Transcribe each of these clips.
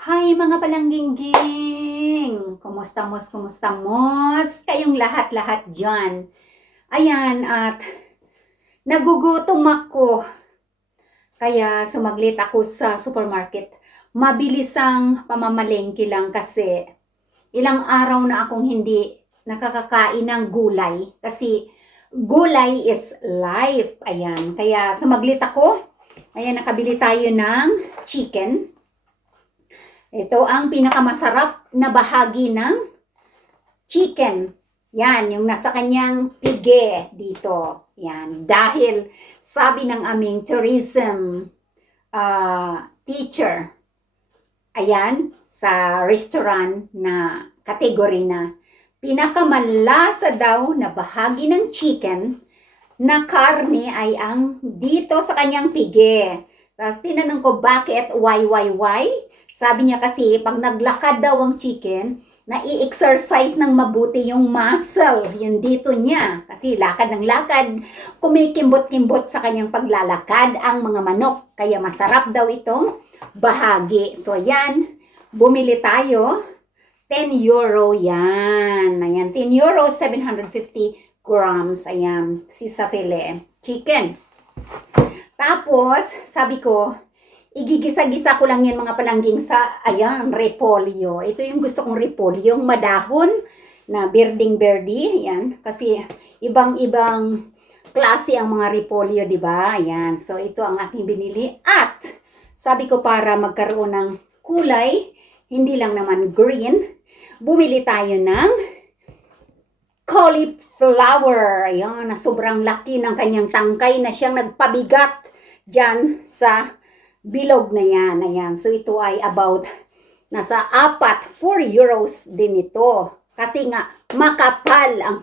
Hi mga palanggingging! Kumusta mos? Kayong lahat-lahat dyan. Ayan, at nagugutom ako. Kaya sumaglit ako sa supermarket. Mabilis ang pamamalengke lang kasi ilang araw na akong hindi nakakakain ng gulay. Kasi gulay is life. Ayan, kaya sumaglit ako. Ayan, nakabili tayo ng chicken. Ito ang pinakamasarap na bahagi ng chicken. Yan, yung nasa kanyang pige dito. Yan, dahil sabi ng aming tourism teacher, ayan, sa restaurant na category na pinakamalasa daw na bahagi ng chicken na karne ay ang dito sa kanyang pige. Tapos tinanong ko bakit, why? Sabi niya kasi pag naglakad daw ang chicken, nai-exercise ng mabuti yung muscle, yung dito niya. Kasi lakad ng lakad, kumikimbot-kimbot sa kanyang paglalakad ang mga manok. Kaya masarap daw itong bahagi. So yan, bumili tayo. 10 euro yan. Ayan, 10 euro, 750 grams. Ayan, sisa filet. Chicken. Tapos, sabi ko, igigisa-gisa ko lang yan mga palangging sa, ayan, repolyo. Ito yung gusto kong repolyo, yung madahon na berding-berdi, ayan. Kasi ibang-ibang klase ang mga repolyo, di ba? Ayan, so ito ang aking binili. At sabi ko para magkaroon ng kulay, hindi lang naman green, bumili tayo ng cauliflower. Ayan, na sobrang laki ng kanyang tangkay na siyang nagpabigat dyan sa bilog na yan. Ayan. So, ito ay about nasa 4 euros din ito. Kasi nga, makapal ang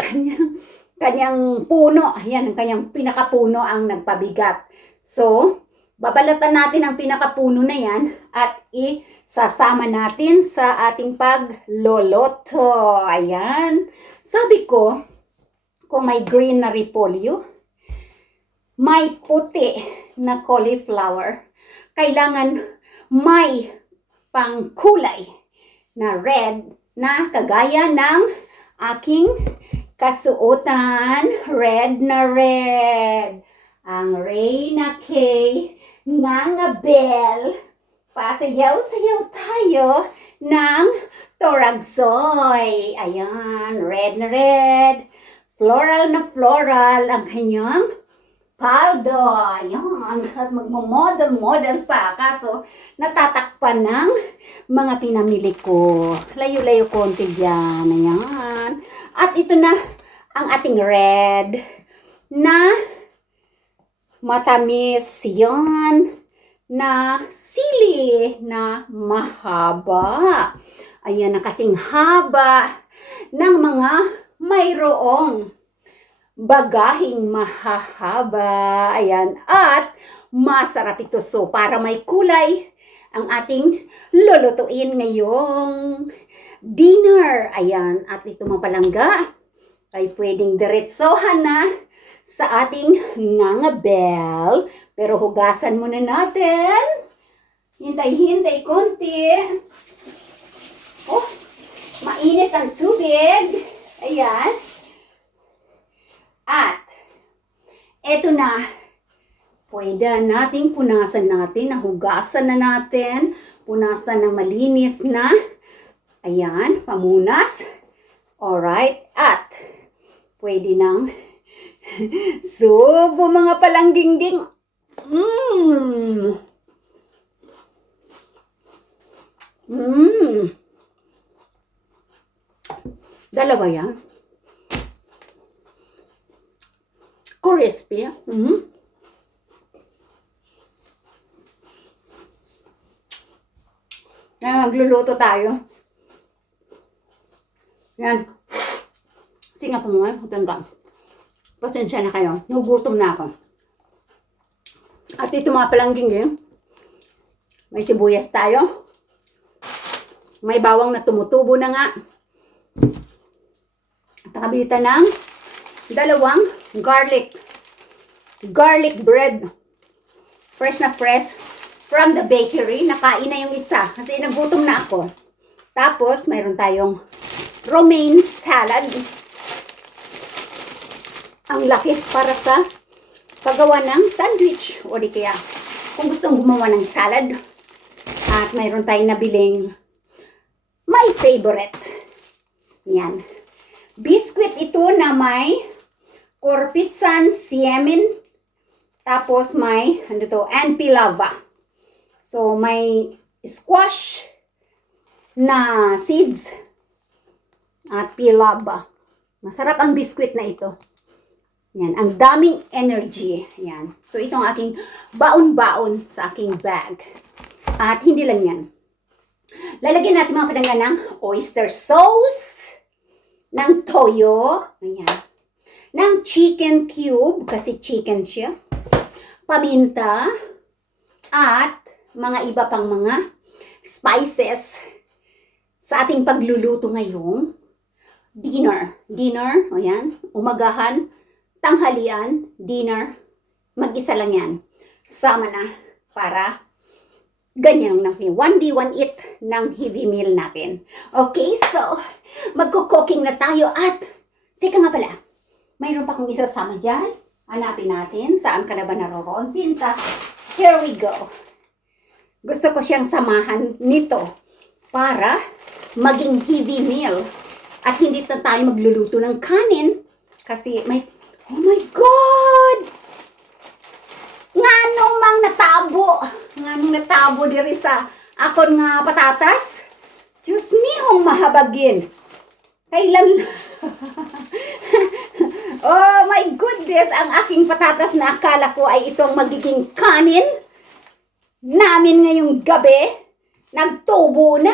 kanyang puno. Ayan, ang kanyang pinakapuno ang nagpabigat. So, babalatan natin ang pinakapuno na yan at isasama natin sa ating pagloloto. Ayan. Sabi ko, kung may green na repolyo, may puti na cauliflower, kailangan may pangkulay na red na kagaya ng aking kasuotan. Red na red. Ang Reyna K. Ngangabel. Pasayaw-sayaw tayo ng Toragsoy. Ayan, red na red. Floral na floral ang kanyang paldo. Ayan. At magmamodel-model pa. Kaso, natatakpan ng mga pinamili ko. Layo-layo konti dyan. Ayan. At ito na ang ating red na matamis. Yan. Na sili na mahaba. Ayan na kasing haba ng mga mayroong bagahing mahahaba. Ayan. At masarap ito. So, para may kulay, ang ating lulutuin ngayong dinner. Ayan. At ito mga palangga ay pwedeng diretsohan na sa ating ngangabel. Pero hugasan muna natin. Hintay-hintay konti. Oh, mainit ang tubig. Ayan. At, eto na, pwede nating punasan natin, nahugasan na natin, punasan ng malinis na, ayan, pamunas. Alright, at, pwede nang, subo mga palanggingging, dalawa yan. Crispy. Magluluto tayo. Yan. Kasi nga po mga, hanggang. Pasensya na kayo. Nagugutom na ako. At ito mga palangging, may sibuyas tayo. May bawang na tumutubo na nga. At nakabita ng dalawang garlic bread. Fresh na fresh. from the bakery. Nakain na yung isa kasi nagutom na ako. Tapos, mayroon tayong romaine salad. Ang laki para sa paggawa ng sandwich. O di kaya, kung gustong gumawa ng salad. At mayroon tayong nabiling my favorite. Yan. Biscuit ito na may Corpitsan siemen. Tapos may, anpilava. So, may squash na seeds at pilava. Masarap ang biscuit na ito. Yan, ang daming energy. Yan. So, ito ang aking baon-baon sa aking bag. At hindi lang yan. Lalagyan natin mga pinanggan ng oyster sauce, ng toyo, ayan, ng chicken cube, kasi chicken siya, paminta, at mga iba pang mga spices sa ating pagluluto ngayong dinner. Dinner, ayan, umagahan, tanghalian, dinner, mag-isa lang yan. Sama na para ganyang 1D, 1 eat ng heavy meal natin. Okay, so, magko-cooking na tayo at, teka nga pala, mayroon pa akong isasama dyan. Hanapin natin, saan ka na ba naroroon? Sinta, here we go. Gusto ko siyang samahan nito para maging heavy meal. At hindi na tayo magluluto ng kanin kasi may, oh my God! Nganong mang natabo diri sa akon nga patatas. Diyos mihong mahabagin. Kailan oh my goodness, ang aking patatas na akala ko ay itong magiging kanin namin ngayong gabi. Nagtubo na.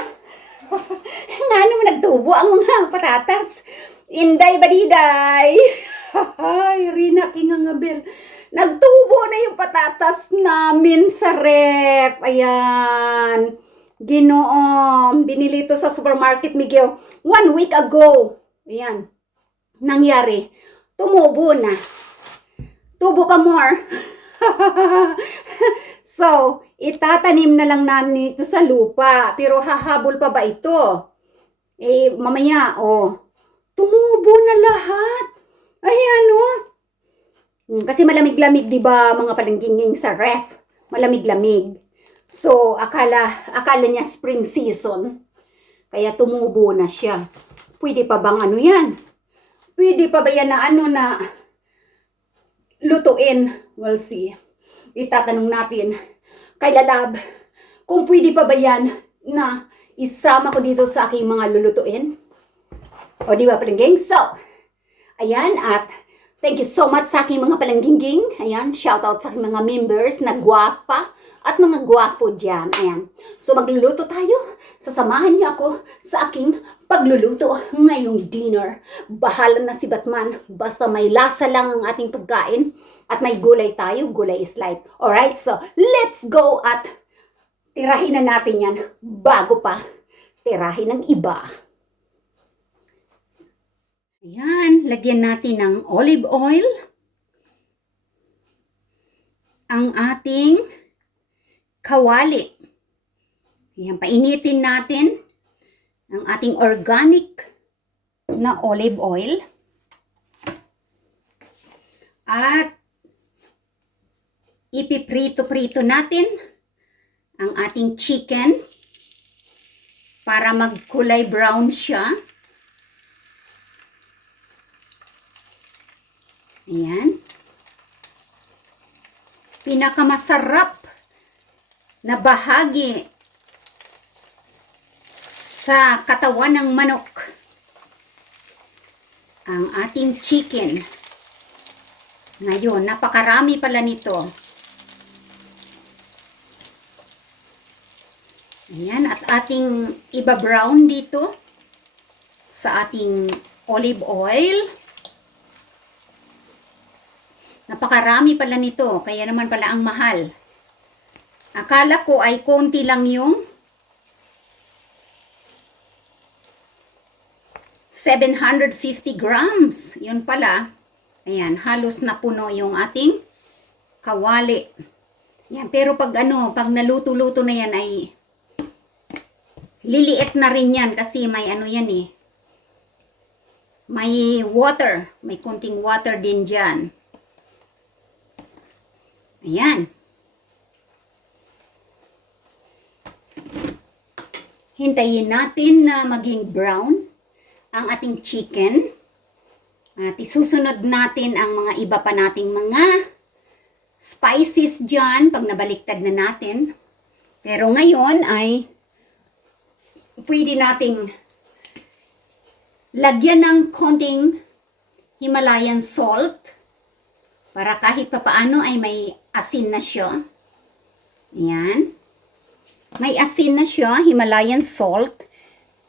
Nganong nagtubo ang mga patatas. Inday badiday. Ay, Rina Kingangabel. Nagtubo na yung patatas namin sa ref. Ayan. Ginoong. Binili ito sa supermarket, Miguel. 1 week ago. Ayan. Nangyari. Tumubo na. Tubo pa more. So, itatanim na lang namin ito sa lupa. Pero hahabol pa ba ito? Eh, mamaya, tumubo na lahat. Ayan, kasi malamig-lamig, di ba, mga palangginging sa ref? Malamig-lamig. So, akala niya spring season. Kaya tumubo na siya. Pwede pa bang yan? Pwede pa ba yan na lutuin? We'll see. Itatanong natin kay Lalab kung pwede pa ba yan na isama ko dito sa aking mga lulutuin. O, di ba, palangging? So, ayan, at thank you so much sa aking mga palangging. Ayan, shout out sa aking mga members na gwafa at mga gwafo dyan. Ayan. So, magluluto tayo. Sasamahan niyo ako sa aking pagluluto ngayong dinner. Bahala na si Batman. Basta may lasa lang ang ating pagkain. At may gulay tayo. Gulay is life. Alright, so let's go at tirahin na natin yan bago pa tirahin ng iba. Ayan, lagyan natin ng olive oil. Ang ating kawali. Ayan, painitin natin ang ating organic na olive oil. At ipiprito-prito natin ang ating chicken para magkulay brown siya. Ayan. Pinakamasarap na bahagi sa katawan ng manok. Ang ating chicken. Ngayon, napakarami pala nito. Ayan, at ating iba-brown dito sa ating olive oil. Napakarami pala nito, kaya naman pala ang mahal. Akala ko ay konti lang yung 750 grams. Yun pala. Ayan, halos na puno yung ating kawali. Yan, pero pag pag naluto-luto na yan ay liliit na rin yan kasi may yan eh. May water, may konting water din dyan. Ayan. Hintayin natin na maging brown ang ating chicken. At isusunod natin ang mga iba pa nating mga spices dyan pag nabaliktad na natin. Pero ngayon ay pwede nating lagyan ng konting Himalayan salt para kahit papaano ay may asin na siya. Ayan. May asin na siya, Himalayan salt.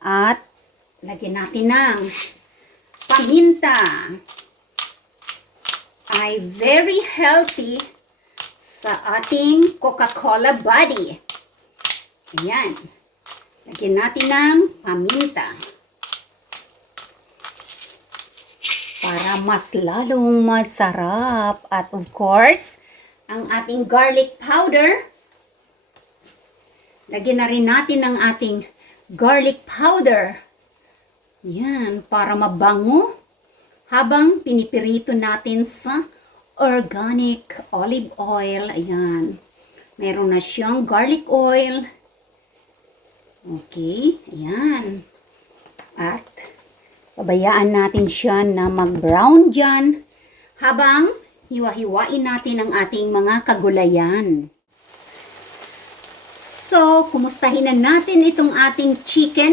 At lagyan natin ng paminta. Ay very healthy sa ating Coca-Cola body. Ayan. Lagyan natin ng paminta. Para mas lalong masarap. At of course, ang ating garlic powder. Lagyan na rin natin ang ating garlic powder. Yan, para mabango habang pinipirito natin sa organic olive oil. Ayan. Meron na siyang garlic oil. Okay, ayan. At pabayaan natin siya na mag-brown dyan habang hiwa-hiwain natin ang ating mga kagulayan. So, kumustahin na natin itong ating chicken.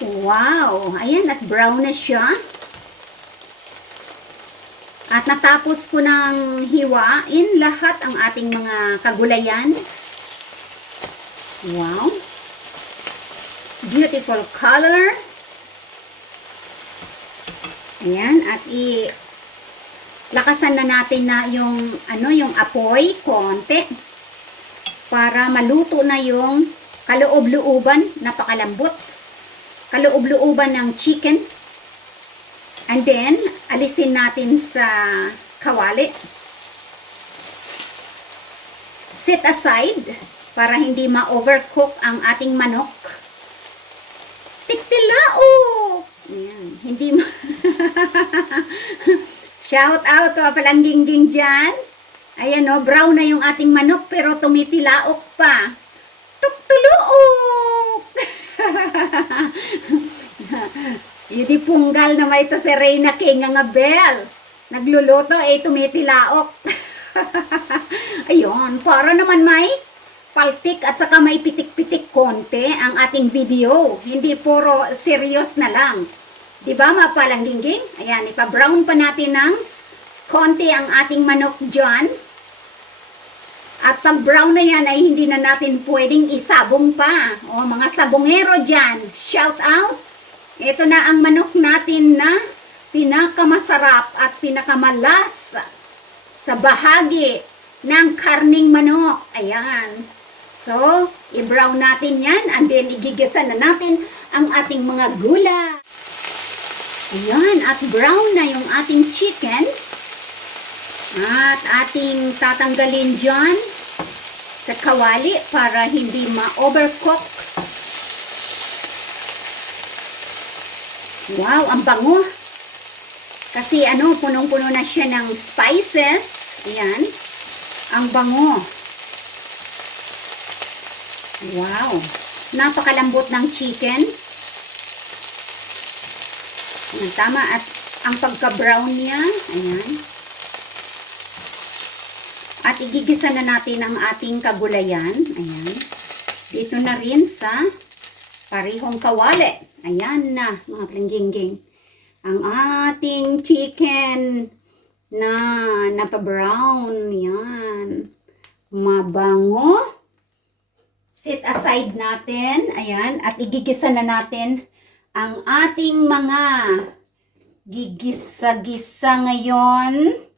Wow! Ayan, at brown na siya. At natapos ko ng hiwain lahat ang ating mga kagulayan. Wow! Beautiful color. Ayan, at lakasan na natin na yung apoy, konti. Para maluto na yung kaloob-looban, napakalambot. Kaloob-looban ng chicken. And then, alisin natin sa kawali. Set aside para hindi ma-overcook ang ating manok. Tiktilao! Ayan, hindi Shout out to Palangging dyan. Ayan o, brown na yung ating manok pero tumitilaok pa. Tuktuluok! Yun punggal na may ito si Reyna King nga bell. Nagluluto tumitilaok. Ayun, para naman may paltik at saka may pitik-pitik konti ang ating video. Hindi puro serious na lang. Diba Palangging? Ayan, ipa-brown pa natin ng konti ang ating manok dyan. At pag brown na yan ay hindi na natin pwedeng isabong pa. O mga sabongero dyan, shout out. Ito na ang manok natin na pinakamasarap at pinakamalas sa bahagi ng karning manok. Ayan. So, i-brown natin yan and then igigisa na natin ang ating mga gula. Ayan, at brown na yung ating chicken. At ating tatanggalin dyan sa kawali para hindi ma-overcook. Wow, ang bango. Kasi punong-puno na siya ng spices. Ayan, ang bango. Wow, napakalambot ng chicken. Ayan, tama. At ang pagka-brown niya, ayan. At igigisa na natin ang ating kagulayan. Ayan. Dito na rin sa parihong kawali. Ayan na, mga Palangging. Ang ating chicken na napa-brown. Ayan. Mabango. Set aside natin. Ayan. At igigisa na natin ang ating mga gigisa-gisa ngayon.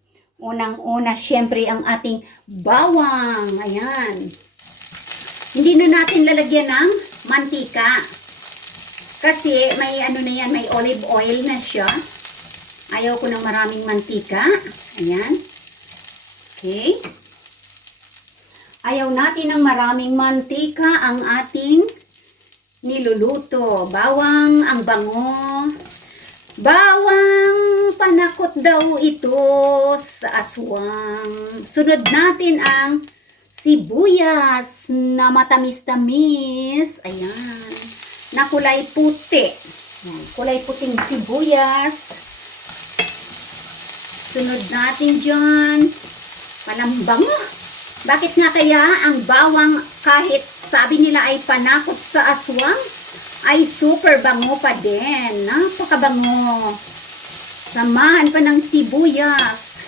Unang-una, syempre, ang ating bawang. Ayan. Hindi na natin lalagyan ng mantika. Kasi may na yan, may olive oil na siya. Ayaw ko ng maraming mantika. Ayan. Okay. Ayaw natin ng maraming mantika ang ating niluluto. Bawang ang bango. Bawang panakot daw ito sa aswang. Sunod natin ang sibuyas na matamis-tamis. Ayan. Na kulay puti. Ayan. Kulay puting sibuyas. Sunod natin dyan. Palambango. Bakit nga kaya ang bawang kahit sabi nila ay panakot sa aswang, ay super bango pa din. Napakabango. Samahan pa ng sibuyas.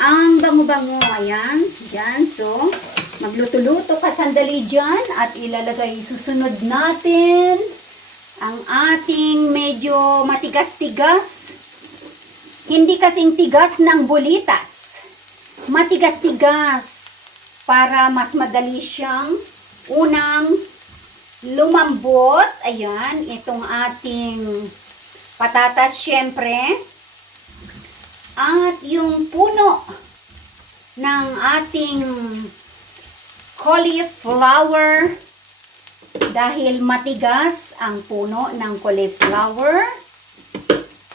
Ang bango-bango. Ayan. Diyan. So, magluto-luto ka sandali dyan at ilalagay. Susunod natin ang ating medyo matigas-tigas. Hindi kasing tigas ng bulitas. Matigas-tigas. Para mas madali siyang unang lumambot. Ayan, itong ating patatas syempre. At yung puno ng ating cauliflower. Dahil matigas ang puno ng cauliflower.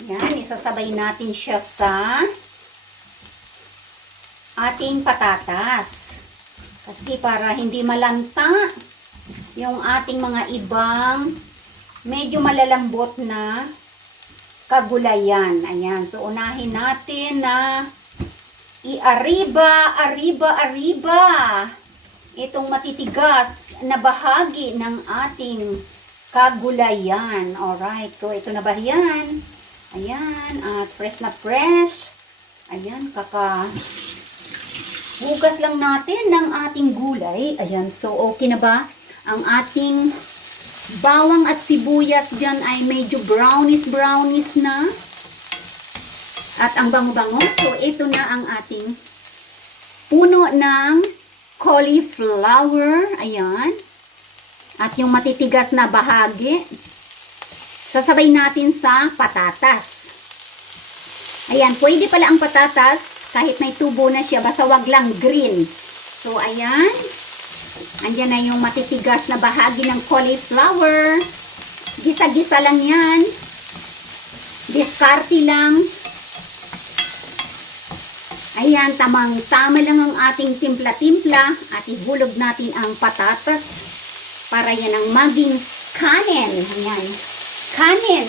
Ayan, isasabay natin siya sa ating patatas. Kasi para hindi malanta yung ating mga ibang medyo malalambot na kagulayan. Ayan. So, unahin natin na i-ariba itong matitigas na bahagi ng ating kagulayan. Alright. So, ito na ba yan? Ayan. At fresh na fresh. Ayan. Hugas lang natin ng ating gulay. Ayan, so okay na ba? Ang ating bawang at sibuyas dyan ay medyo brownish na. At ang bango-bango. So ito na ang ating puno ng cauliflower. Ayan. At yung matitigas na bahagi, sasabay natin sa patatas. Ayan, pwede pala ang patatas kahit may tubo na siya, basta wag lang green. So, ayan. Andyan na yung matitigas na bahagi ng cauliflower. Gisa-gisa lang yan. Diskarte lang. Ayan, tamang-tama lang ang ating timpla-timpla. At ihulog natin ang patatas para yan ang maging kanin. Ayan. Kanin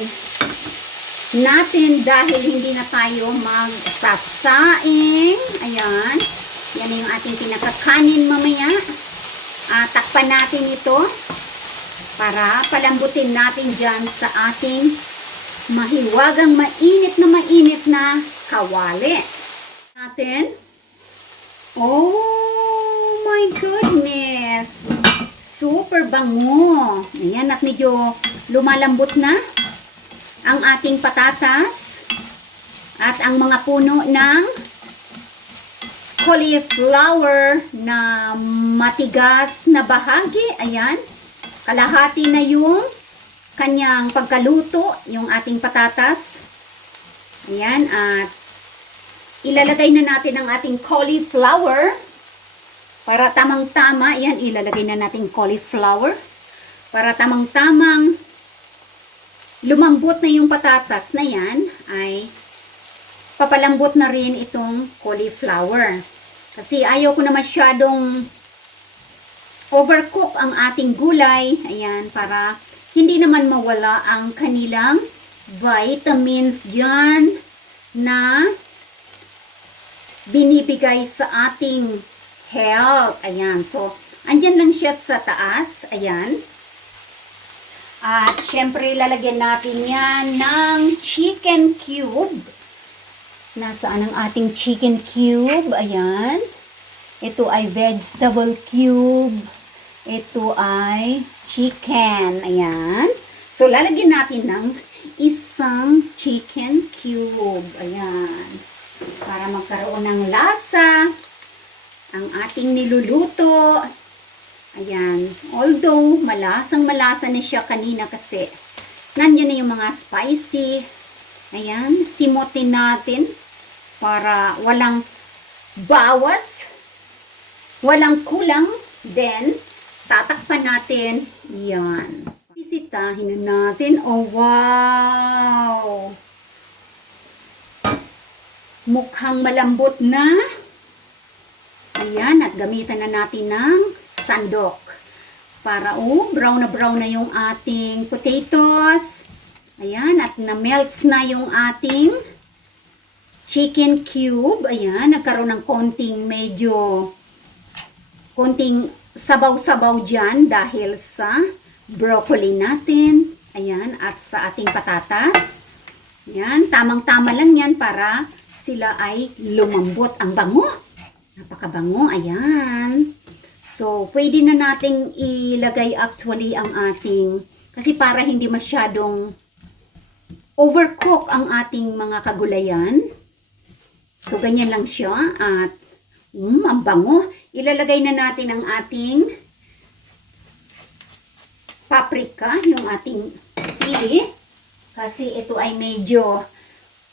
natin dahil hindi na tayo magsasaing. Ayan. Yan yung ating pinakakanin mamaya. Takpan natin ito para palambutin natin dyan sa ating mahiwagang mainit na kawali. Natin. Oh my goodness. Super bango. Ayan, at medyo lumalambot na ang ating patatas at ang mga puno ng cauliflower na matigas na bahagi. Ayan, kalahati na yung kanyang pagkaluto, yung ating patatas. Ayan, at ilalagay na natin ang ating cauliflower para tamang-tama. Ayan, ilalagay na natin cauliflower para tamang-tamang lumambot na yung patatas na yan, ay papalambot na rin itong cauliflower. Kasi ayaw ko na masyadong overcook ang ating gulay. Ayan, para hindi naman mawala ang kanilang vitamins dyan na binibigay sa ating health. Ayan, so andyan lang siya sa taas. Ayan. At syempre, lalagyan natin yan ng chicken cube. Nasaan ang ating chicken cube? Ayan. Ito ay vegetable cube. Ito ay chicken. Ayan. So, lalagyan natin ng isang chicken cube. Ayan. Para magkaroon ng lasa ang ating niluluto. Ayan. Although, malasang-malasa na siya kanina kasi nandiyan na yung mga spicy. Ayan. Simutin natin para walang bawas walang kulang. Then, tatakpan natin. Yan. Bisitahin na natin. Oh, wow! Mukhang malambot na. Ayan, at gamitan na natin ng sandok. Para, brown na yung ating potatoes. Ayan, at na-melts na yung ating chicken cube. Ayan, nagkaroon ng konting sabaw-sabaw dyan dahil sa broccoli natin. Ayan, at sa ating patatas. Ayan, tamang-tama lang yan para sila ay lumambot. Ang bango. Napakabango. Ayan. So, pwede na nating ilagay actually ang ating, kasi para hindi masyadong overcook ang ating mga kagulayan. So, ganyan lang siya. At, ang bango. Ilalagay na natin ang ating paprika, yung ating sili. Kasi ito ay medyo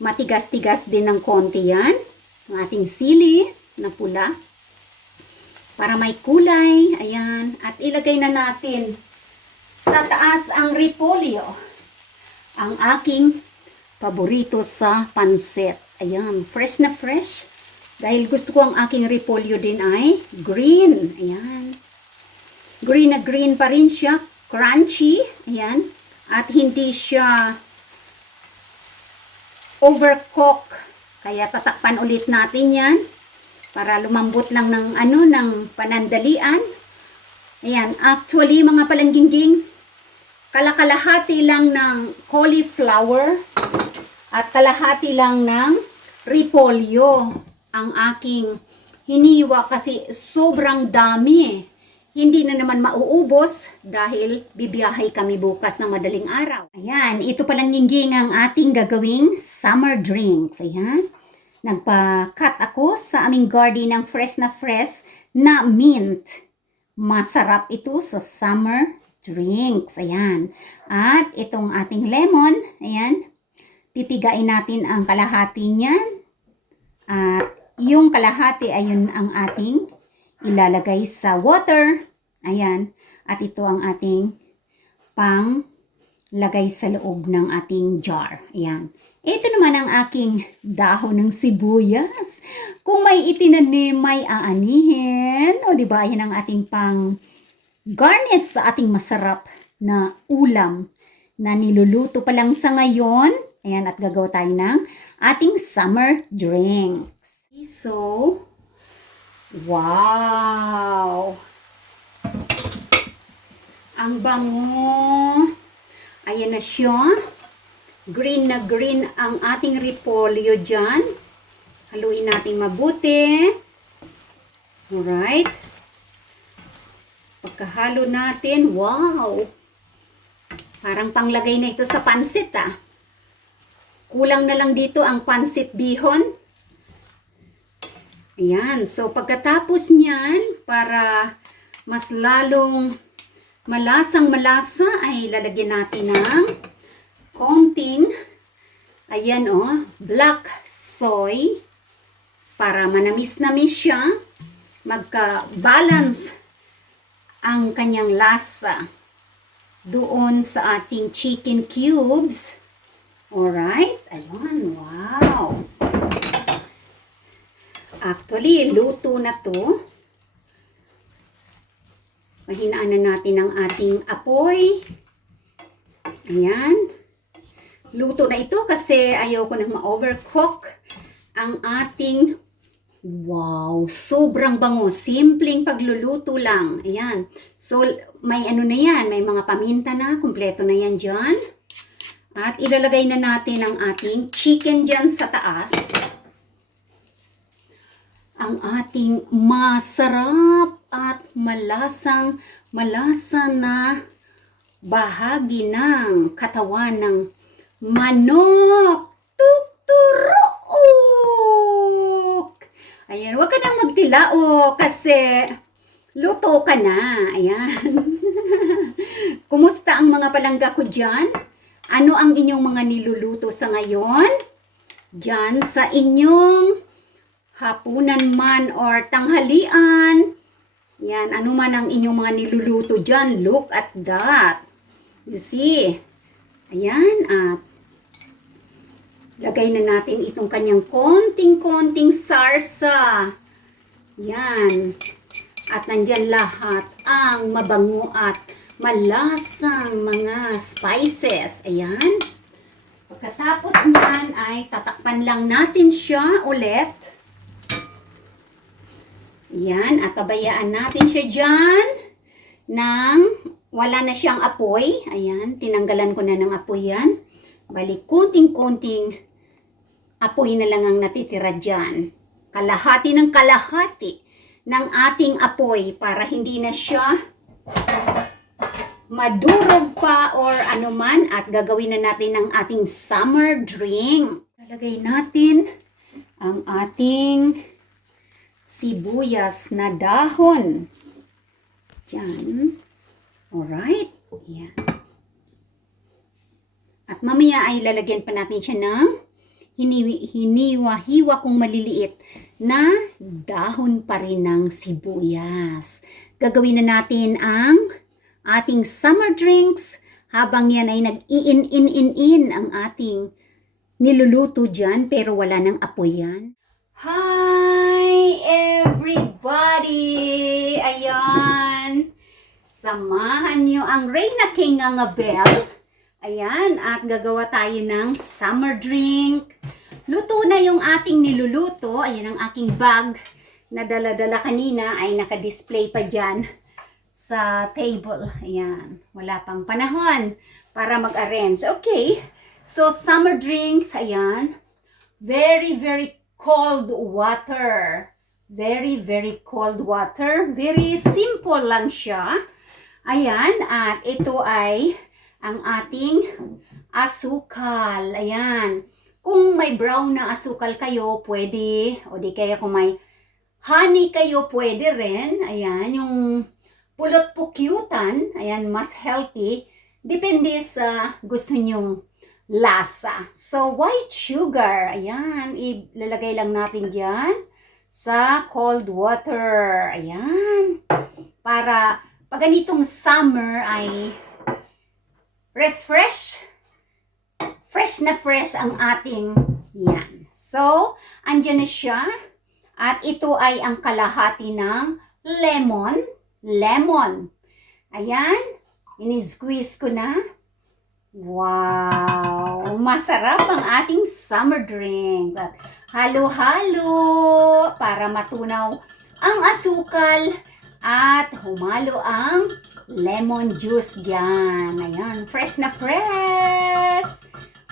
matigas-tigas din ng konti yan. Ang ating sili na pula. Para may kulay. Ayan. At ilagay na natin sa taas ang repolyo. Ang aking paborito sa pansit. Ayan. Fresh na fresh. Dahil gusto ko ang aking repolyo din ay green. Ayan. Green na green pa rin siya. Crunchy. Ayan. At hindi siya overcook. Kaya tatakpan ulit natin yan. Para lumambot lang ng ng panandalian. Ayan, actually mga palangginging, kalakalahati lang ng cauliflower at kalahati lang ng repolyo ang aking hiniwa kasi sobrang dami. Hindi na naman mauubos dahil bibiyahe kami bukas ng madaling araw. Ayan, ito palangginging ang ating gagawing summer drinks. Ayan. Nagpa-cut ako sa aming garden ng fresh na mint. Masarap ito sa summer drinks. Ayan. At itong ating lemon, ayan, pipigain natin ang kalahati niyan. At yung kalahati ayun ang ating ilalagay sa water. Ayan. At ito ang ating pang lagay sa loob ng ating jar. Ayan. Ito naman ang aking dahon ng sibuyas. Kung may itinanim, may aanihin. O diba, yan ang ating pang garnish sa ating masarap na ulam na niluluto pa lang sa ngayon. Ayan, at gagawa tayo ng ating summer drinks. So, wow! Ang bango! Ayan na siya. Green na green ang ating repolyo dyan. Haluin natin mabuti. Alright. Pagkahalo natin, wow! Parang panglagay na ito sa pansit ah. Kulang na lang dito ang pansit bihon. Ayan. So, pagkatapos niyan, para mas lalong malasang-malasa, ay lalagyan natin ng konting, ayan black soy para manamis-namis siya, magka-balance ang kanyang lasa doon sa ating chicken cubes. Alright, ayun, wow! Actually, luto na to. Pahinaan na natin ang ating apoy. Ayan. Luto na ito kasi ayoko nang ma-overcook ang ating, wow, sobrang bango. Simpleng pagluluto lang. Ayan. So, may na yan. May mga paminta na. Kumpleto na yan dyan. At ilalagay na natin ang ating chicken dyan sa taas. Ang ating masarap at malasa na bahagi ng katawan ng manok. Tukturok! Ayan, huwag ka nang magtilao kasi luto ka na. Ayan. Kumusta ang mga palangga ko dyan? Ano ang inyong mga niluluto sa ngayon? Dyan sa inyong hapunan man or tanghalian. Yan, ano man ang inyong mga niluluto dyan, look at that. You see? Ayan, at lagay na natin itong kanyang konting-konting sarsa. Yan. At nandyan lahat ang mabango at malasang mga spices. Ayan. Pagkatapos niyan ay tatakpan lang natin siya ulit. Ayan. At pabayaan natin siya dyan nang wala na siyang apoy. Ayan. Tinanggalan ko na ng apoy yan. Balik konting-konting apoy na lang ang natitira dyan. Kalahati ng kalahati ng ating apoy para hindi na siya madurog pa or anuman at gagawin na natin ang ating summer drink. Talagay natin ang ating sibuyas na dahon. Diyan. Alright. Yan. At mamaya ay lalagyan pa natin siya ng hiniwa-hiwa kong maliliit na dahon pa rin ng sibuyas. Gagawin na natin ang ating summer drinks habang yan ay nag-iin-in-in-in ang ating niluluto dyan pero wala nang apoy yan. Hi everybody! Ayan! Samahan nyo ang Reyna King Angabel. Ayan, at gagawa tayo ng summer drink. Luto na yung ating niluluto. Ayan ang aking bag na dala-dala kanina ay naka-display pa dyan sa table. Ayan, wala pang panahon para mag-arrange. Okay, so summer drinks, ayan. Very, very cold water. Very, very cold water. Very simple lang siya. Ayan, at ito ay ang ating asukal. Ayan. Kung may brown na asukal kayo, pwede. O di kaya kung may honey kayo, pwede rin. Ayan. Yung pulot pukyutan, ayan, mas healthy. Depende sa gusto nyong lasa. So, white sugar. Ayan. Ilalagay lang natin dyan sa cold water. Ayan. Para pag ganitong summer ay refresh. Fresh na fresh ang ating yan. So, andyan na siya. At ito ay ang kalahati ng lemon. Lemon. Ayan. Ini-squeeze ko na. Wow! Masarap ang ating summer drink. At halo-halo para matunaw ang asukal at humalo ang lemon juice dyan. Ayan, fresh na fresh.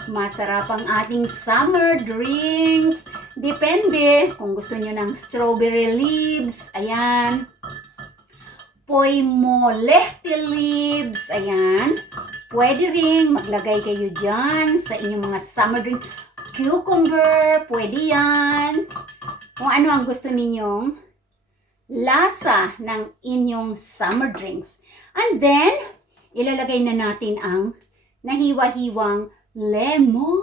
Masarap ang ating summer drinks. Depende kung gusto nyo ng strawberry leaves. Ayan. Poimolete leaves. Ayan. Pwede rin maglagay kayo dyan sa inyong mga summer drink. Cucumber. Pwede yan. Kung ano ang gusto ninyong lasa ng inyong summer drinks. And then, ilalagay na natin ang nahiwa-hiwang lemon.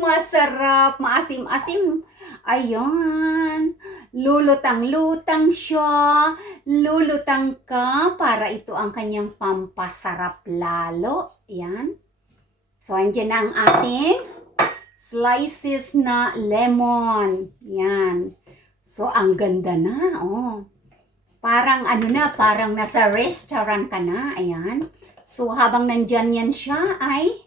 Masarap, maasim-asim. Ayan. Lulutang-lutang siya. Lulutang ka para ito ang kanyang pampasarap lalo. Ayan. So, andyan na ang ating slices na lemon. Ayan. So, ang ganda na, oh. Parang ano na, parang nasa restaurant ka na, ayan. So, habang nandyan yan siya, ay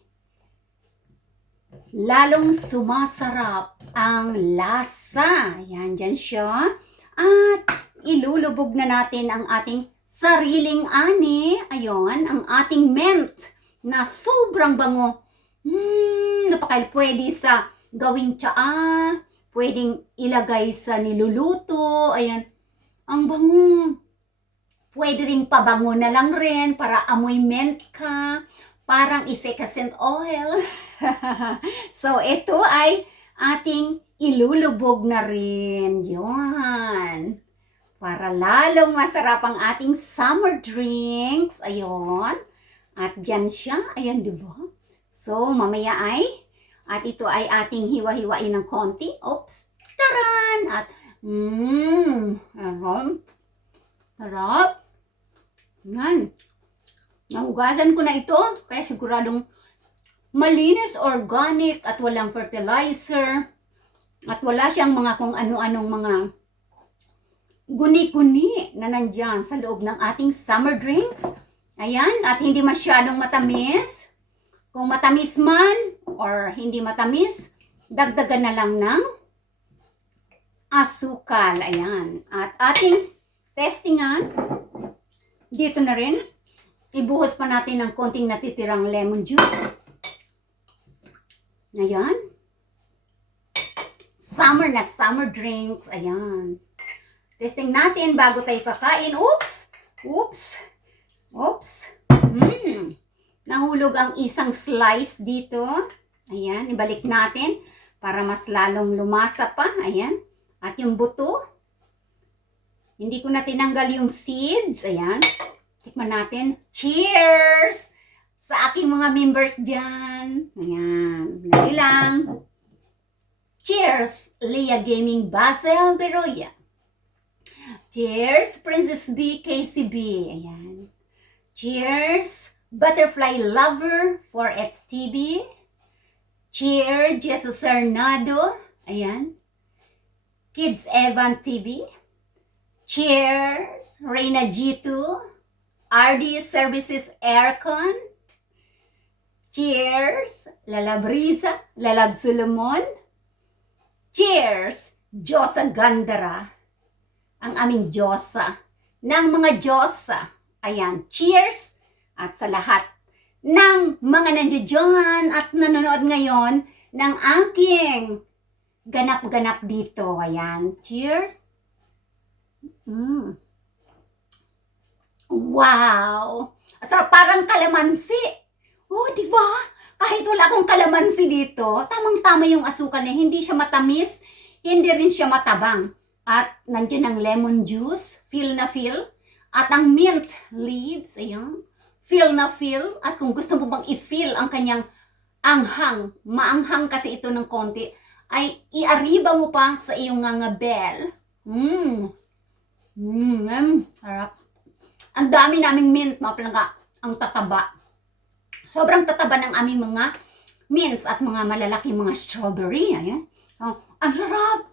lalong sumasarap ang lasa. Ayan, dyan siya. At ilulubog na natin ang ating sariling ani. Ayan, ang ating mint na sobrang bango. Pwede sa gawing tsaa. Pwedeng ilagay sa niluluto. Ayan. Ang bango. Pwede rin pabango na lang rin para amoy mint ka. Parang effervescent oil. So, ito ay ating ilulubog na rin. Yun. Para lalong masarap ang ating summer drinks. Ayun. At dyan siya. Ayan, diba? So, mamaya ay at ito ay ating hiwa-hiwain ng konti. Oops! Taran! At, Sarap. Yan. Nahugasan ko na ito. Kaya siguradong malinis, organic, at walang fertilizer. At wala siyang mga kung ano-anong mga guni-guni na nandyan sa loob ng ating summer drinks. Ayan. At hindi masyadong matamis. Kung matamis man or hindi matamis, dagdagan na lang ng asukal. Ayan. At ating testingan. Dito na rin. Ibuhos pa natin ng konting natitirang lemon juice. Ayan. Summer na summer drinks. Ayan. Testing natin bago tayo kakain. Oops! Oops! Oops! Nahulog ang isang slice dito. Ayan. Ibalik natin para mas lalong lumasa pa. Ayan. At yung buto. Hindi ko na tinanggal yung seeds. Ayan. Tikman natin. Cheers! Sa aking mga members dyan. Ayan. Lagi lang. Cheers! Leah Gaming Basel Beroya. Cheers! Princess B KCB. Ayan. Cheers! Butterfly Lover for XTB. Cheers! Jesus Arnado. Ayan. Kids Evan TV. Cheers! Reina G2. RD Services Aircon. Cheers! Lalab Riza, Lalab Solomon. Cheers! Diyosa Gandara. Ang aming Diyosa. Ng mga Diyosa. Ayan, cheers! At sa lahat ng mga nandiyan at nanonood ngayon ng aking ganap-ganap dito. Ayan, cheers! Wow! Sarap, parang kalamansi. Oh, di ba? Kahit wala akong kalamansi dito, tamang-tama yung asukal niya. Hindi siya matamis, hindi rin siya matabang. At nandiyan ang lemon juice, feel na feel. At ang mint leaves, ayan, feel na feel. At kung gusto mo bang i-feel ang kanyang anghang, maanghang kasi ito ng konti, ay iariba mo pa sa iyong ngangabel. Sarap. Ang dami naming mint, mga palangga, ang tataba. Sobrang tataba ng aming mga mints at mga malalaking mga strawberry. Ayan. Oh, ang sarap.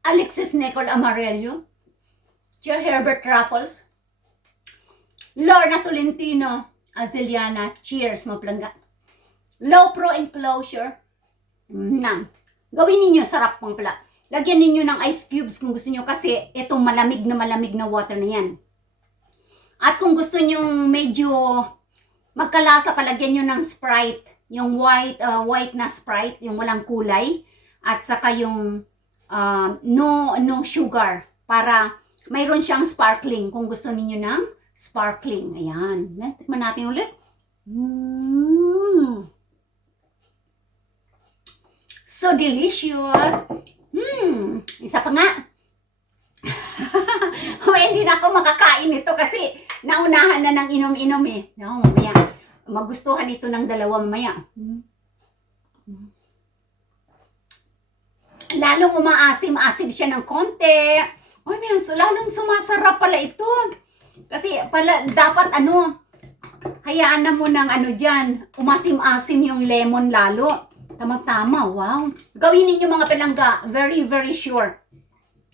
Alexis Nicole Amarello. Sir Herbert Raffles. Lorna Tolentino. Azeliana. Cheers, mga palangga. Low Pro Enclosure. Gawin ninyo, sarap pang pala. Lagyan ninyo ng ice cubes kung gusto nyo kasi itong malamig na water na yan. At kung gusto nyo medyo magkalasa, palagyan nyo ng Sprite. Yung white na Sprite, yung walang kulay. At saka yung no sugar. Para mayroon siyang sparkling kung gusto niyo ng sparkling. Ayan. Tikman natin ulit. So delicious. Isa pa nga. Hindi na ako makakain ito kasi naunahan na ng inom-inom eh. No, mamaya. Magustuhan ito ng dalawa mamaya. Lalong umaasim-asim siya ng konti. Ay, lalong sumasarap pala ito. Kasi pala dapat hayaan na mo ng dyan. Umasim-asim yung lemon lalo. Tama-tama, wow. Gawin ninyo mga palangga. Very, very sure.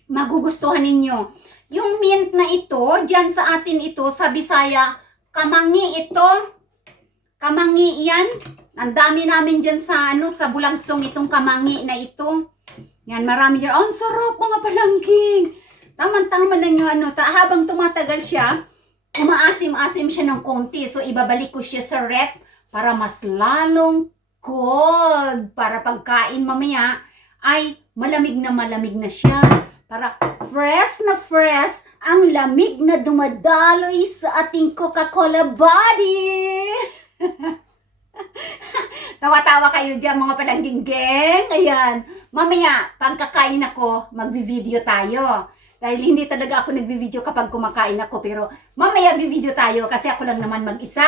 Magugustuhan ninyo. Yung mint na ito, dyan sa atin ito, sa Bisaya, kamangi ito. Kamangi yan. Ang dami namin dyan sa, sa Bulagsong itong kamangi na ito. Yan, marami dyan. Oh, ang sarap mga palangking. Tama-tama na nyo, habang tumatagal siya, umaasim-asim siya ng konti. So, ibabalik ko siya sa ref para mas lalong cold. Para pagkain mamaya, ay malamig na siya. Para fresh na fresh ang lamig na dumadaloy sa ating Coca-Cola body. Tawa-tawa kayo dyan mga palangging-geng. Ayan. Mamaya, pagkakain ako, magvi-video tayo. Dahil hindi talaga ako nagvi-video kapag kumakain ako. Pero mamaya vi-video tayo kasi ako lang naman mag-isa.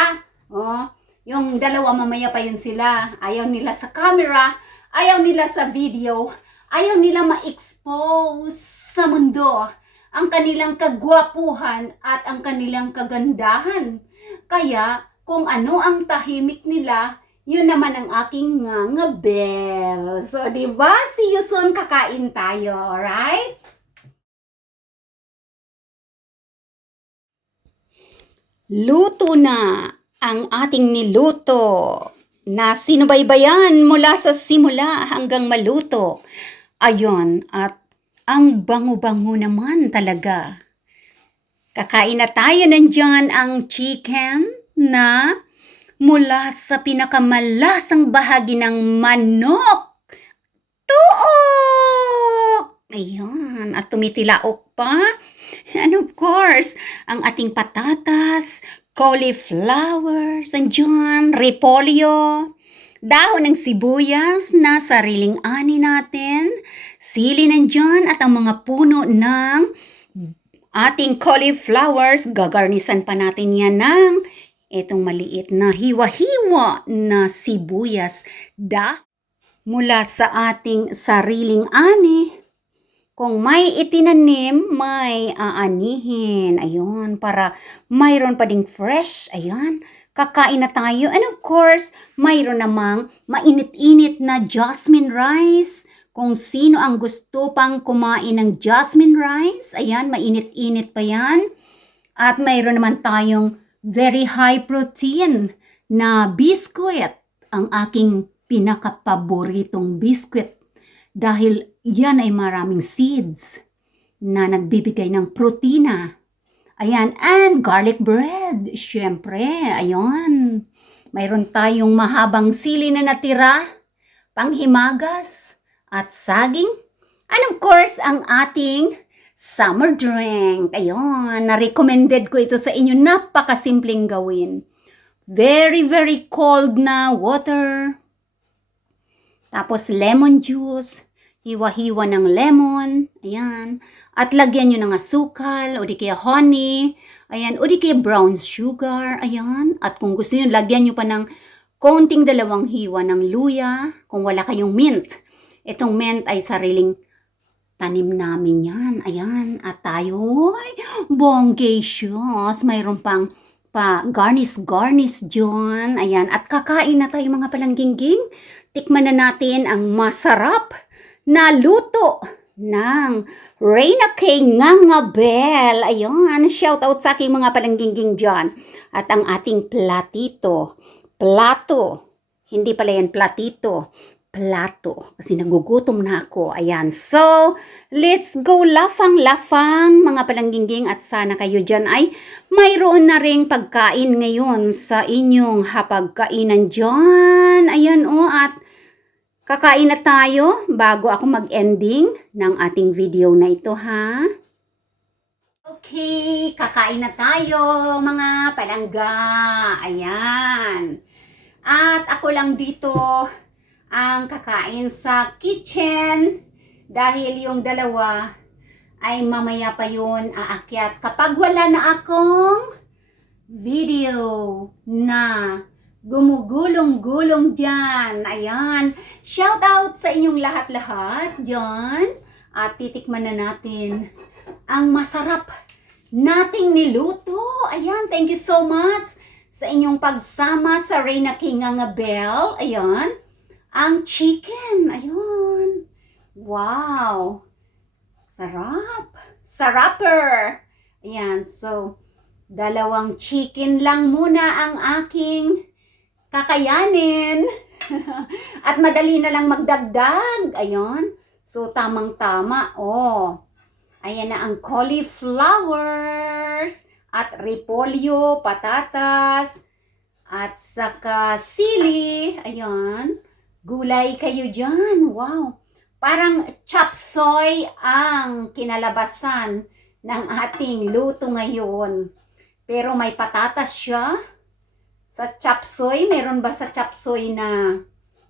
Oh, yung dalawa mamaya pa yun sila. Ayaw nila sa camera. Ayaw nila sa video. Ayaw nila ma-expose sa mundo ang kanilang kagwapuhan at ang kanilang kagandahan. Kaya kung ano ang tahimik nila, yun naman ang aking ngangabel. So, di ba? See you soon, kakain tayo, right? Luto na ang ating niluto na sinubaybayan mula sa simula hanggang maluto. Ayon, at ang bango-bango naman talaga. Kakain na tayo, nandyan ang chicken na mula sa pinakamalasang bahagi ng manok. Tuok! Ayan, at tumitilaok pa. And of course, ang ating patatas, cauliflowers, andyan, repolyo, dahon ng sibuyas na sariling ani natin, sili nandyan at ang mga puno ng ating cauliflowers, gagarnisan pa natin yan ng itong maliit na hiwa-hiwa na sibuyas mula sa ating sariling ani. Kung may itinanim, may aanihin. Ayun, para mayroon pa ding fresh. Ayun, kakain na tayo. And of course, mayroon namang mainit-init na jasmine rice. Kung sino ang gusto pang kumain ng jasmine rice, ayan, mainit-init pa yan. At mayroon naman tayong very high protein na biscuit. Ang aking pinakapaboritong biscuit. Dahil yan ay maraming seeds na nagbibigay ng protina. Ayan, and garlic bread. Siyempre, ayun. Mayroon tayong mahabang sili na natira, panghimagas, at saging. And of course, ang ating summer drink. Ayun, na-recommended ko ito sa inyo. Napakasimpleng gawin. Very, very cold na water. Tapos lemon juice. Hiwa-hiwa ng lemon. Ayan. At lagyan nyo ng asukal, o di kaya honey. Ayan. O di kaya brown sugar. Ayan. At kung gusto nyo, lagyan nyo pa ng konting 2 hiwa ng luya. Kung wala kayong mint. Itong mint ay sariling tanim namin yan. Ayan. At tayo ay bonggacious. Mayroon pang garnish dyan. Ayan. At kakain na tayo mga palangging-ging. Tikman na natin ang masarap na luto ng Reyna K. Ngangabel. Ayun, shout out sa aking mga palangging dyan. At ang ating platito. Plato. Hindi pala yan platito. Plato. Kasi nagugutom na ako. Ayan. So, let's go lafang-lafang mga palangging at sana kayo dyan ay mayroon na ring pagkain ngayon sa inyong hapagkainan dyan. Ayan o, at kakain na tayo bago ako mag-ending ng ating video na ito, ha? Okay, kakain na tayo mga palangga. Ayan. At ako lang dito ang kakain sa kitchen dahil yung dalawa ay mamaya pa yun aakyat kapag wala na akong video na gumugulong-gulong dyan. Ayan. Shout out sa inyong lahat-lahat dyan. At titikman na natin ang masarap nating niluto. Ayan. Thank you so much sa inyong pagsama sa Reyna K. Ngangabel. Ayan. Ang chicken. Ayun. Wow. Sarap. Sarapper. Ayan. So, 2 chicken lang muna ang aking kakayanin. At madali na lang magdagdag. Ayun. So, tamang-tama. Oh. Ayan na ang cauliflowers. At repolyo, patatas. At saka sili. Ayun. Gulay kayo dyan. Wow. Parang chop suey ang kinalabasan ng ating luto ngayon. Pero may patatas siya. Sa chop suey, meron ba sa chop suey na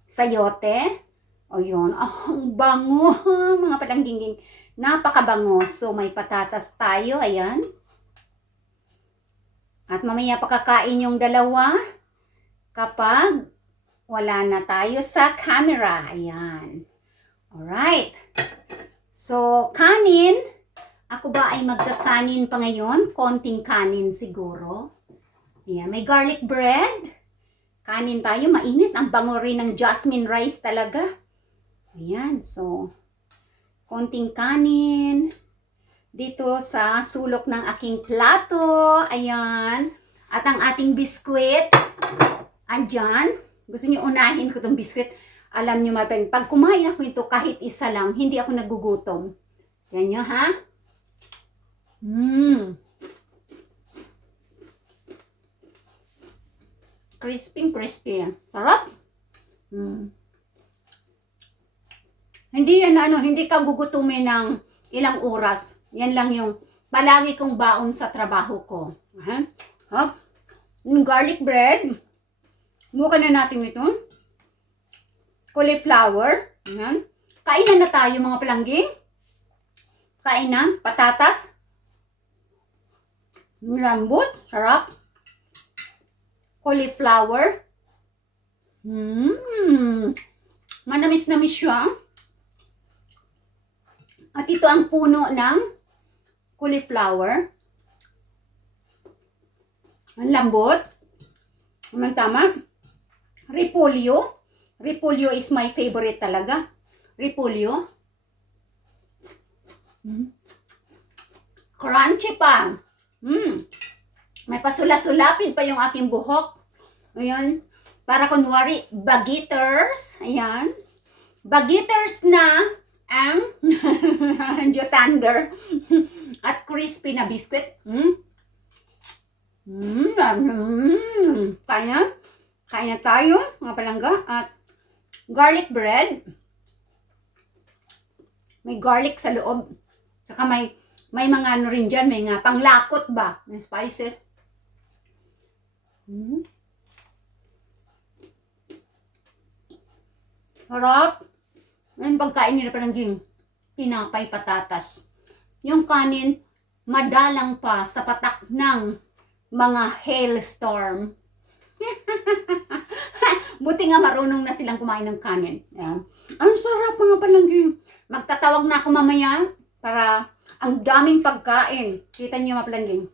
sayote? O yun. Ang bango. Mga palangging. Napakabango. So may patatas tayo. Ayan. At mamaya pakakain yung dalawa kapag wala na tayo sa camera. Ayan. Alright. So, kanin. Ako ba ay magkakanin pa ngayon? Konting kanin siguro. Ayan, may garlic bread. Kanin tayo, mainit. Ang bango rin ng jasmine rice talaga. Ayan, so, konting kanin. Dito sa sulok ng aking plato. Ayan. At ang ating biskwit. Andyan. Gusto niyo unahin ko itong biskwit? Alam niyo, my friend, pag kumain ako ito kahit isa lang, hindi ako nagugutom. Yan nyo, ha? Crispy, crispy. Sarap. Hindi yan, hindi ka gugutumin ng ilang oras. Yan lang yung palagi kong baon sa trabaho ko. Yung garlic bread. Buka na natin ito. Cauliflower. Ayan. Kainan na tayo mga palangging. Kainan. Patatas. Lambot. Sarap. Cauliflower. Manamis-namis siya. At ito ang puno ng cauliflower. Ang lambot. Tama. Repolyo. Repolyo is my favorite talaga. Repolyo. Crunchy pa. May pasula-sulapin pa yung aking buhok. Ayan. Para kunwari, bagitters. Ayan. Bagitters na ang Jotander. At crispy na biscuit. Kain na tayo, mga palangga. At garlic bread. May garlic sa loob. Saka may mga ano rin dyan, may nga panglakot ba? May spices. Harap. Yung pagkain nila palangging tinapay patatas. Yung kanin, madalang pa sa patak ng mga hailstorm. Buti nga marunong na silang kumain ng kanin. Yan. Ang sarap mga palangging. Magtatawag na ako mamaya para ang daming pagkain. Kita niyo mga palangging.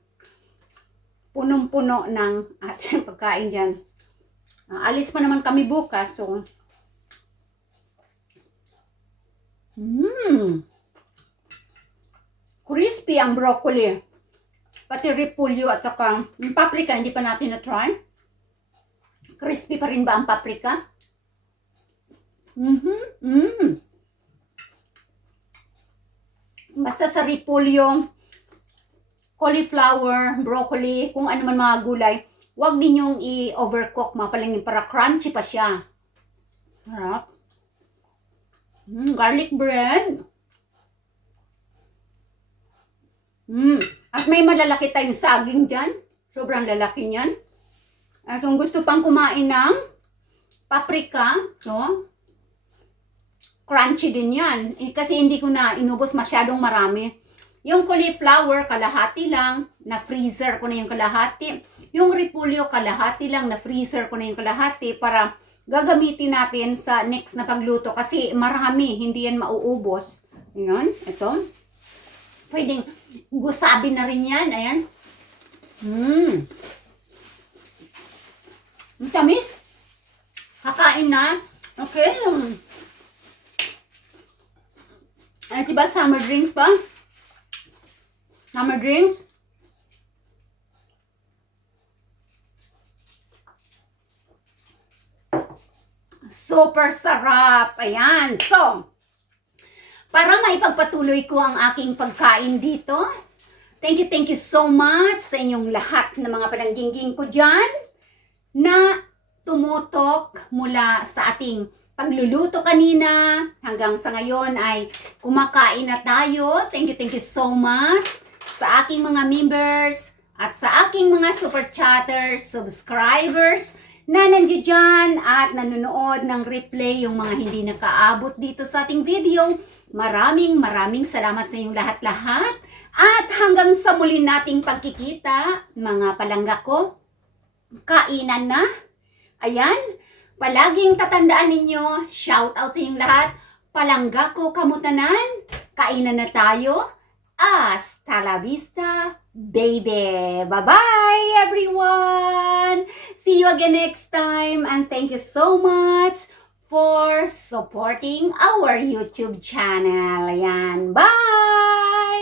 Punong-puno ng ating pagkain dyan. Alis pa naman kami bukas. So, crispy ang broccoli. Pati repolyo at saka yung paprika, hindi pa natin na-try. Crispy pa rin ba ang paprika? Basta sa repolyo, cauliflower, broccoli, kung ano man mga gulay, huwag ninyong i-overcook mga palangin para crunchy pa siya. Harap. Garlic bread. At may malalaki tayong saging dyan. Sobrang lalaki niyan. At kung gusto pang kumain ng paprika, so, crunchy din yan. Kasi hindi ko na inubos masyadong marami. Yung cauliflower, kalahati lang. Na-freezer ko na yung kalahati. Yung repolyo, kalahati lang. Na-freezer ko na yung kalahati para gagamitin natin sa next na pagluto. Kasi marami, hindi yan mauubos. Ayan, ito. Pwedeng gusabin na rin yan. Ayan. Tamis. Kakain na. Okay. Ay, diba summer drinks pa? Summer drinks. Super sarap. Ayan. So, para maipagpatuloy ko ang aking pagkain dito, thank you so much sa inyong lahat na mga pananggingging ko dyan na tumutok mula sa ating pagluluto kanina hanggang sa ngayon ay kumakain na tayo. Thank you so much sa aking mga members at sa aking mga super chatters, subscribers na nandiyan dyan at nanonood ng replay, yung mga hindi nakaabot dito sa ating video. Maraming salamat sa inyong lahat-lahat. At hanggang sa muli nating pagkikita, mga palangga ko, kainan na. Ayan, palaging tatandaan ninyo, shout out sa inyong lahat. palangga ko kamutanan. Kainan na tayo. Hasta la vista, baby. Bye-bye, everyone. See you again next time. And thank you so much for supporting our YouTube channel. Ayan. Bye!